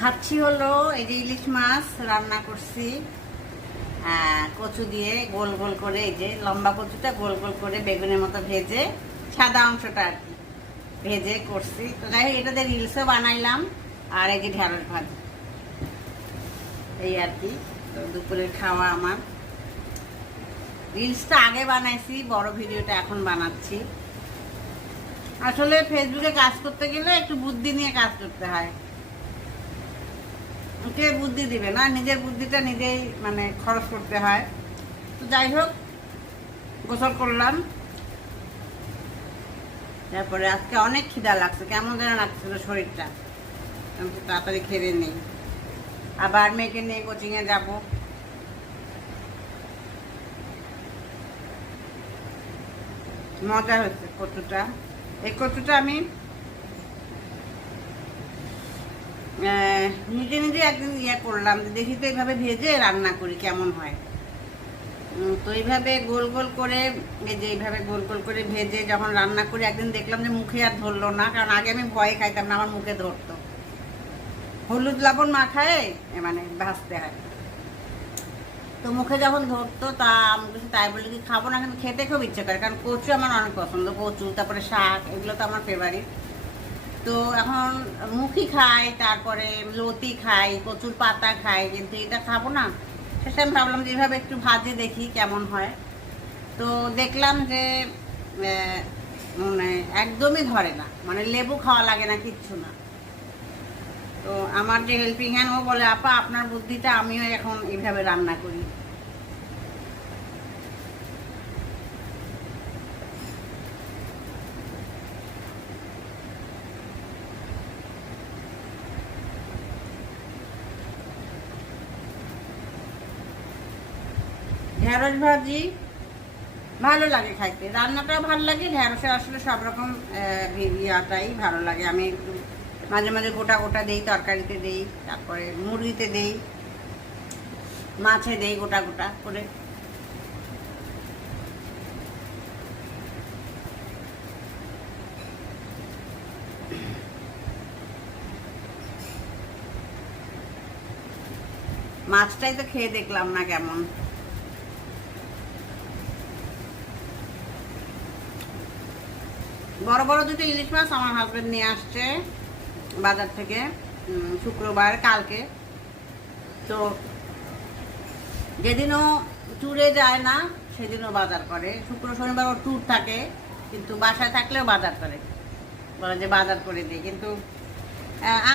খাচ্ছি হলো এই যে ইলিশ মাছ রান্না করছি কচু দিয়ে গোল গোল করে, এই যে লম্বা কচুটা গোল গোল করে বেগুনের মতো ভেজে, সাদা অংশটা আর কি ভেজে করছি। তো যাই হোক, এটা দিয়ে রিলসও বানাইলাম। আর এই যে ঢেঁড়স ভাজি, এই আর কি। তো দুপুরের খাওয়া আমার। রিলসটা আগে বানাইছি, বড় ভিডিওটা এখন বানাচ্ছি। আসলে ফেসবুকে কাজ করতে গেলে একটু বুদ্ধি নিয়ে কাজ করতে হয়। কে বুদ্ধি দিবে না, নিজের বুদ্ধিটা নিজেই মানে খরচ করতে হয়। তো যাই হোক, গোসল করলাম, তারপরে আজকে অনেক খিদা লাগছে, কেমন যেন লাগছিল শরীরটা। তাড়াতাড়ি খেয়ে নেই, আবার মেয়েকে নিয়ে কোচিংয়ে যাব। মজা হচ্ছে কচুটা। এই কচুটা আমি নিজে নিজে একদিন করলাম, দেখি তো এইভাবে ভেজে রান্না করি কেমন হয়। তো এইভাবে গোল গোল করে, এই যে এইভাবে গোল গোল করে ভেজে যখন রান্না করি, একদিন দেখলাম যে মুখে আর ধরলো না। কারণ আগে আমি ভয়ে খাইতাম না, আমার মুখে ধরতো। হলুদ লবণ মাখায় মানে ভাজতে হয়। তো মুখে যখন ধরতো, তা আমি কিছু তাই বলে কি খাবো না, কিন্তু খেতে খুব ইচ্ছে করে। কারণ কচু আমার অনেক পছন্দ, কচু তারপরে শাক, এগুলো তো আমার ফেভারিট। তো এখন মুখি খাই, তারপরে লতি খাই, কচুর পাতা খাই, কিন্তু এটা খাবো না। শেষে আমি ভাবলাম যে এইভাবে একটু ভাজে দেখি কেমন হয়। তো দেখলাম যে মানে একদমই ধরে না, মানে লেবু খাওয়া লাগে না, কিচ্ছু না। তো আমার যে হেল্পিং হ্যান্ড, ও বলে আপা আপনার বুদ্ধিটা আমিও এখন এইভাবে রান্না করি। ঢেঁড়স ভাজি ভালো লাগে খাইতে, রান্নাটাও ভালো লাগে। ঢেঁড়সে আসলে সব রকম ইয়াটাই ভালো লাগে। আমি একটু মাঝে মাঝে গোটা গোটা দেই, তরকারিতে দেই, তারপরে মুরগিতে দেই, মাছে দেই গোটা গোটা করে। মাছটাই তো খেয়ে দেখলাম না কেমন। বড় বড় দুটো ইলিশ মাছ আমার হাজবেন্ড নিয়ে আসছে বাজার থেকে শুক্রবার, কালকে। তো যেদিনও ট্যুরে যায় না সেদিনও বাজার করে। শুক্র শনিবার ওর ট্যুর থাকে, কিন্তু বাসায় থাকলেও বাজার করে, বলে যে বাজার করে দিই। কিন্তু